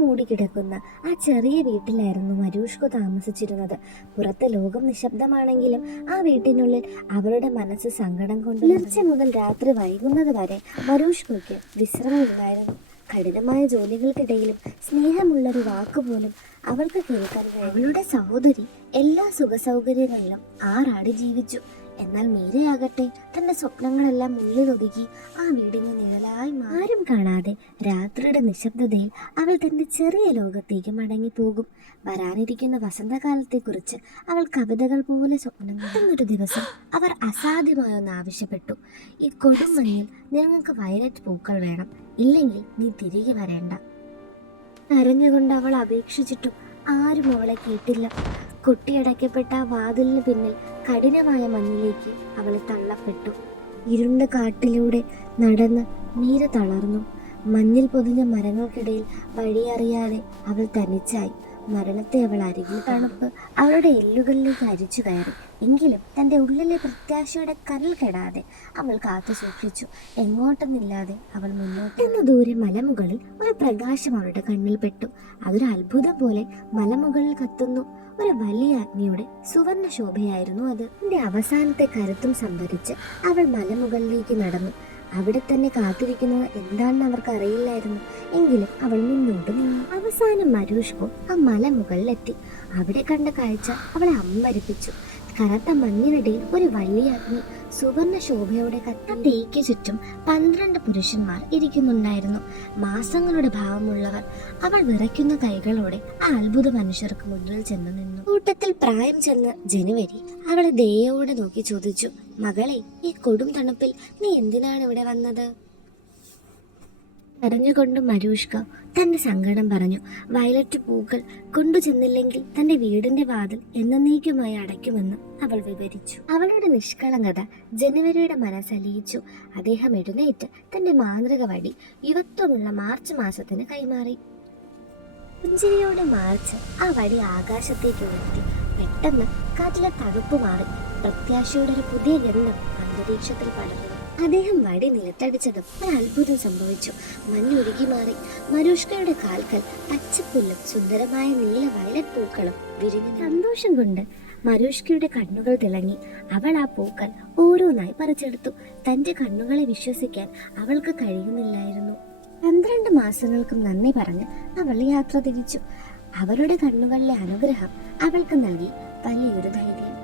മൂടിക്കിടക്കുന്ന ആ ചെറിയ വീട്ടിലായിരുന്നു മരൂഷ്ക താമസിച്ചിരുന്നത്. പുറത്തെ ലോകം നിശബ്ദമാണെങ്കിലും ആ വീട്ടിനുള്ളിൽ അവളുടെ മനസ്സ് സങ്കടം കൊണ്ട് പുലർച്ചെ മുതൽ രാത്രി വൈകുന്നത് വരെ മരൂഷ്കയ്ക്ക് വിശ്രമമില്ലായിരുന്നു. കഠിനമായ ജോലികൾക്കിടയിലും സ്നേഹമുള്ളൊരു വാക്കുപോലും അവൾക്ക് കേൾക്കാൻ കഴിയും. അവളുടെ സഹോദരി എല്ലാ സുഖസൗകര്യങ്ങളിലും ആറാടി ജീവിച്ചു. എന്നാൽ മീരയാകട്ടെ തന്റെ സ്വപ്നങ്ങളെല്ലാം ഉള്ളിലൊതുക്കി ആ വീടിന് നിഴലായി ആരും കാണാതെ രാത്രിയുടെ നിശബ്ദതയിൽ അവൾ തന്റെ ചെറിയ ലോകത്തേക്ക് മടങ്ങിപ്പോകും. വരാനിരിക്കുന്ന വസന്തകാലത്തെക്കുറിച്ച് അവൾ കവിതകൾ പോലെ സ്വപ്നങ്ങൾ. എന്നൊരു ദിവസം അവർ അസാധ്യമായൊന്ന് ആവശ്യപ്പെട്ടു. ഈ കൊടും മഞ്ഞിൽ ഞങ്ങൾക്ക് വയലറ്റ് പൂക്കൾ വേണം, ഇല്ലെങ്കിൽ നീ തിരികെ വരേണ്ട. കരഞ്ഞുകൊണ്ട് അവൾ അപേക്ഷിച്ചിട്ടും ആരും അവളെ കേട്ടില്ല. കൊട്ടിയടയ്ക്കപ്പെട്ട ആ വാതിലിന് പിന്നിൽ കഠിനമായ മഞ്ഞിലേക്ക് അവളെ തള്ളപ്പെട്ടു. ഇരുണ്ട കാട്ടിലൂടെ നടന്ന് മീര തളർന്നു. മഞ്ഞിൽ പൊതിഞ്ഞ മരങ്ങൾക്കിടയിൽ വഴിയറിയാതെ അവൾ തനിച്ചായി. മരണത്തെ അവൾ അരികിൽ. തണുപ്പ് അവളുടെ എല്ലുകളിലേക്ക് അരിച്ചു കയറി. എങ്കിലും തൻ്റെ ഉള്ളിലെ പ്രത്യാശയുടെ കനൽ കെടാതെ അവൾ കാത്തു സൂക്ഷിച്ചു. എങ്ങോട്ടെന്നില്ലാതെ അവൾ മുന്നോട്ട്. എന്ന ദൂരെ മലമുകളിൽ ഒരു പ്രകാശം അവളുടെ കണ്ണിൽ പെട്ടു. അതൊരു അത്ഭുതം പോലെ മലമുകളിൽ കത്തുന്നു ഒരു വലിയ അഗ്നിയുടെ സുവർണ ശോഭയായിരുന്നു അത്. അതിന്റെ അവസാനത്തെ കരുത്തും സംഭരിച്ച് അവൾ മലമുകളിലേക്ക് നടന്നു. അവിടെ തന്നെ കാത്തിരിക്കുന്നത് എന്താണെന്ന് അവർക്ക് അറിയില്ലായിരുന്നു. എങ്കിലും അവൾ മുന്നോട്ട് നീങ്ങി. അവസാനം മരൂഷ്കോ ആ മലമുകളിലെത്തി. അവിടെ കണ്ട കാഴ്ച അവളെ അമ്പരിപ്പിച്ചു. കനത്ത മഞ്ഞിനിടയിൽ ഒരു വലിയ അഗ്നി സുവർണ ശോഭയോടെ കത്തേക്ക് ചുറ്റും 12 പുരുഷന്മാർ ഇരിക്കുന്നുണ്ടായിരുന്നു. മാസങ്ങളുടെ ഭാവമുള്ളവർ. അവൾ വിറയ്ക്കുന്ന കൈകളോടെ ആ അത്ഭുത മനുഷ്യർക്ക് മുന്നിൽ ചെന്നു നിന്നു. കൂട്ടത്തിൽ പ്രായം ചെന്ന ജനുവരി അവളെ ദയോടെ നോക്കി ചോദിച്ചു, മകളെ, ഈ കൊടും തണുപ്പിൽ നീ എന്തിനാണ് ഇവിടെ വന്നത്? കരഞ്ഞുകൊണ്ട് മരൂഷ്ക തന്റെ സങ്കടം പറഞ്ഞു. വയലറ്റ് പൂക്കൾ കൊണ്ടുചെന്നില്ലെങ്കിൽ തന്റെ വീടിന്റെ വാതിൽ എന്നേക്കുമായി അടയ്ക്കുമെന്ന് അവൾ വിവരിച്ചു. അവളുടെ നിഷ്കളങ്കത ജനുവരിയുടെ മനസ്സലിയിച്ചു. അദ്ദേഹം എഴുന്നേറ്റ് തന്റെ മാന്ത്രിക വടി യുവത്വമുള്ള മാർച്ച് മാസത്തിന് കൈമാറി. പുഞ്ചിരിയോടെ മാർച്ച് ആ വടി ആകാശത്തേക്ക് ഉയർത്തി. പെട്ടെന്ന് കാറ്റിലെ തണുപ്പ് മാറി. പ്രത്യാശയുടെ ഒരു പുതിയ ഗന്ധം അന്തരീക്ഷത്തിൽ പടർന്നു. അദ്ദേഹം വടി നിലത്തടിച്ചതും ഒരു അത്ഭുതം സംഭവിച്ചു. മഞ്ഞുരുകി മാറി. മരൂഷ്കയുടെ കാൽക്കൽ പച്ചപ്പുല്ലും സുന്ദരമായ നീല വയലറ്റ് പൂക്കളും വിരിഞ്ഞു. സന്തോഷം കൊണ്ട് മരൂഷ്കയുടെ കണ്ണുകൾ തിളങ്ങി. അവൾ ആ പൂക്കൾ ഓരോന്നായി പറിച്ചെടുത്തു. തന്റെ കണ്ണുകളെ വിശ്വസിക്കാൻ അവൾക്ക് കഴിയുന്നില്ലായിരുന്നു. 12 മാസങ്ങൾക്കും നന്ദി പറഞ്ഞ് അവൾ യാത്ര തിരിച്ചു. അവരുടെ കണ്ണുകളിലെ അനുഗ്രഹം അവൾക്ക് നൽകി വലിയൊരു ധൈര്യം.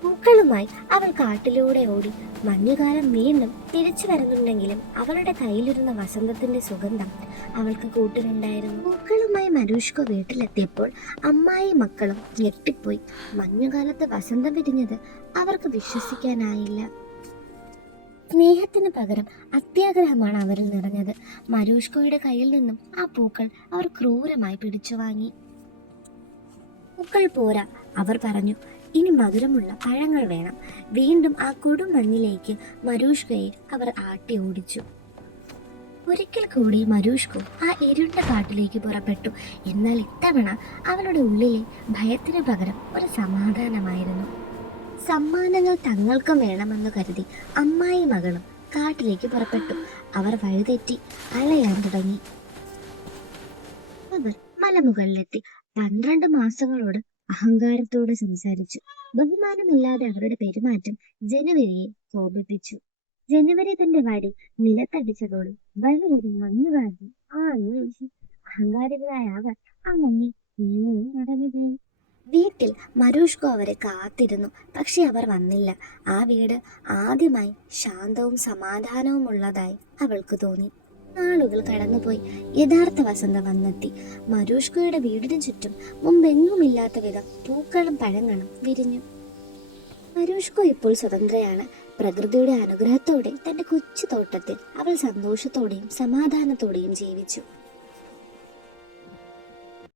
പൂക്കളുമായി അവൾ കാട്ടിലൂടെ ഓടി. മഞ്ഞുകാലം വീണ്ടും തിരിച്ചു വരുന്നുണ്ടെങ്കിലും അവളുടെ കയ്യിലിരുന്ന വസന്തത്തിന്റെ സുഗന്ധം അവൾക്ക് കൂട്ടിനുണ്ടായിരുന്നു. പൂക്കളുമായി മരൂഷ്ക വീട്ടിലെത്തിയപ്പോൾ അമ്മായി മക്കളും ഞെട്ടിപ്പോയി. മഞ്ഞുകാലത്ത് വസന്തം വിരിഞ്ഞത് അവർക്ക് വിശ്വസിക്കാനായില്ല. സ്നേഹത്തിന് പകരം അത്യാഗ്രഹമാണ് അവരിൽ നിറഞ്ഞത്. മരൂഷ്കയുടെ കയ്യിൽ നിന്നും ആ പൂക്കൾ അവർ ക്രൂരമായി പിടിച്ചു വാങ്ങി. പൂക്കൾ പോരാ, അവർ പറഞ്ഞു, ഇനി മധുരമുള്ള പഴങ്ങൾ വേണം. വീണ്ടും ആ കൊടും മഞ്ഞിലേക്ക് മരൂഷ്കയെ അവർ ആട്ടി ഓടിച്ചു. ഒരിക്കൽ കൂടി മരൂഷ്ക ആ ഇരുണ്ട കാട്ടിലേക്ക് പുറപ്പെട്ടു. എന്നാൽ ഇത്തവണ അവളുടെ ഉള്ളിലെ ഭയത്തിന് പകരം ഒരു സമാധാനമായിരുന്നു. സമ്മാനങ്ങൾ തങ്ങൾക്കും വേണമെന്ന് കരുതി അമ്മായി മകളും കാട്ടിലേക്ക് പുറപ്പെട്ടു. അവർ വഴിതെറ്റി അലയാൻ തുടങ്ങി. അവർ മലമുകളിലെത്തി. 12 മാസങ്ങളോട് അഹങ്കാരത്തോടെ സംസാരിച്ചു. ബഹുമാനമില്ലാതെ അവരുടെ പെരുമാറ്റം ജനുവരിയെ കോപിപ്പിച്ചു. ജനുവരി തന്റെ വടി നിലത്തടിച്ചതോടെ വളരെ മഞ്ഞുകാലം അഹങ്കാരികളായ അവർ ആ മഞ്ഞിൽ നടന്നു. വീട്ടിൽ മരൂഷ്ക അവരെ കാത്തിരുന്നു. പക്ഷെ അവർ വന്നില്ല. ആ വീട് ആദ്യമായി ശാന്തവും സമാധാനവും ഉള്ളതായി അവൾക്ക് തോന്നി. നാളുകൾ കടന്നുപോയി. യഥാർത്ഥ വസന്തം വന്നെത്തി. മരൂഷ്കയുടെ വീടിനു ചുറ്റും മുമ്പെങ്ങുമില്ലാത്ത വിധം പൂക്കളും പഴങ്ങളും വിരിഞ്ഞു. മരൂഷ്ക ഇപ്പോൾ സ്വതന്ത്രയാണ്. പ്രകൃതിയുടെ അനുഗ്രഹത്തോടെ തന്റെ കൊച്ചു തോട്ടത്തിൽ അവൾ സന്തോഷത്തോടെയും സമാധാനത്തോടെയും ജീവിച്ചു.